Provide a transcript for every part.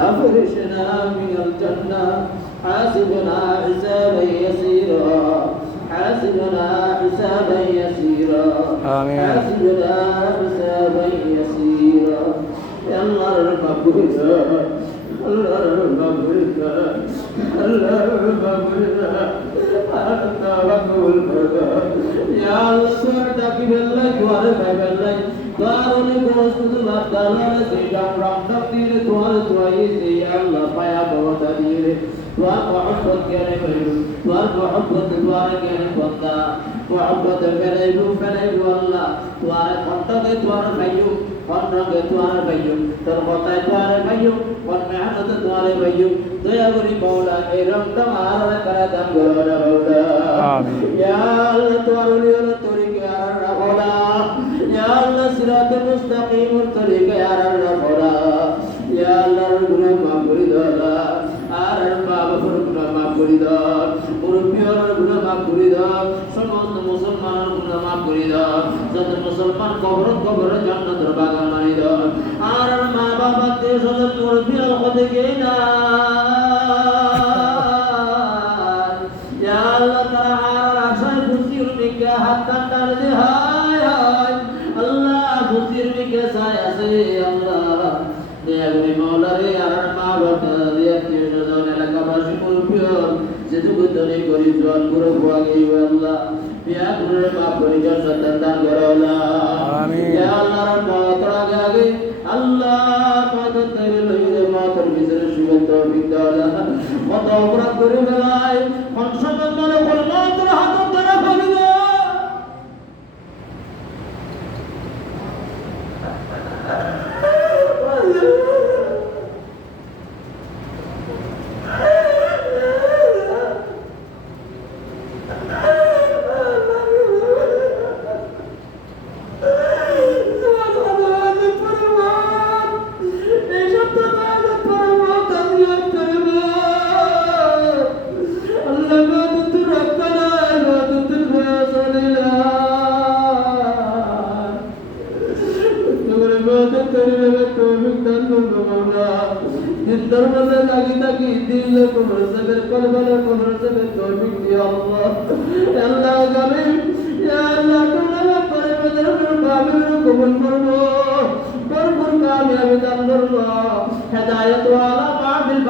أفرشنا من الجنة. حاسبنا حسابا يسيرا. حاسبنا حسابا يسيرا. آمين. حاسبنا حسابا يسيرا. يا الله ربنا الله ربنا الله ربنا بابلا داروني كوست مدانا سيدام رحمة دير توار تويسي الله فيا بوتا دير توار محبت كيري بيو توار محبت توار كيري بندا محبت كيري بو كيري بو الله توار خطة توار بيو খন্ডকে তোমার ভাইয়ো তোর কথায় তোমার ভাইয়ো কোন মেহনত তোমার ভাইয়ো দয়া করি মৌলা এই রংটা আর করে দান করো না মৌলা আমিন। ইয়া আল্লাহ তোমার করে দাও সমস্ত মুসলমানের গুনাহ মাফ করে দাও মুসলমান কবর কবর জান্নাতের বাগান বানিয়ে আর মা বাবা তে সদর মুরব্বিয়র কথা কে না? ইয়া আল্লাহ তারা আর হাত কান্ডার দে, হায় আল্লাহ খুশির মিকে সায় আছে দয়া মা বাবা মুরব্বিয়র যেটুকু তনি করি জল করে ভুয়া গেই আল্লাহ বিয়া করে বাপ পরিজন সন্তান দান করো আল্লাহ আমিন। ইয়া আল্লাহ রহমত আগে আগে আল্লাহ তোমাদের তৈরি লইলে মাতর ভিতরে সুগন্ধ আল্লাহ কত অপরাধ করে বেলায় কনসমান মানে বল মাতর দরবাজা লাগি লাগি দিল কবর সবের করবলা কবর সবের তৌফিক দিও আল্লাহ আল্লাহ জালিম ইয়া আল্লাহ তোমরা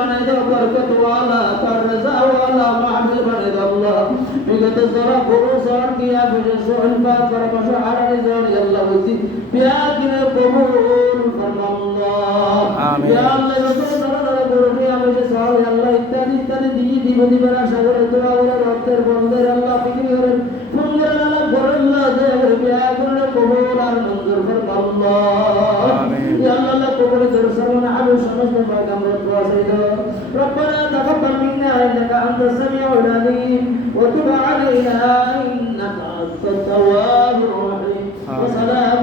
বানাই দাও বরকত ওয়ালা ফারজা ওয়ালা মাহফিল বানাই দাও আল্লাহ বিগত যারা গরু সর দিয়া বুঝে সোহেল বা পরামর্শ আড়ালে যাওয়ার আল্লাহ বলছি পিয়া কিনে কবুল ফরমাল্লাহ ربنا تقبل منا إنك أنت السميع العليم. وتب علينا إنك أنت التواب الرحيم. وسلام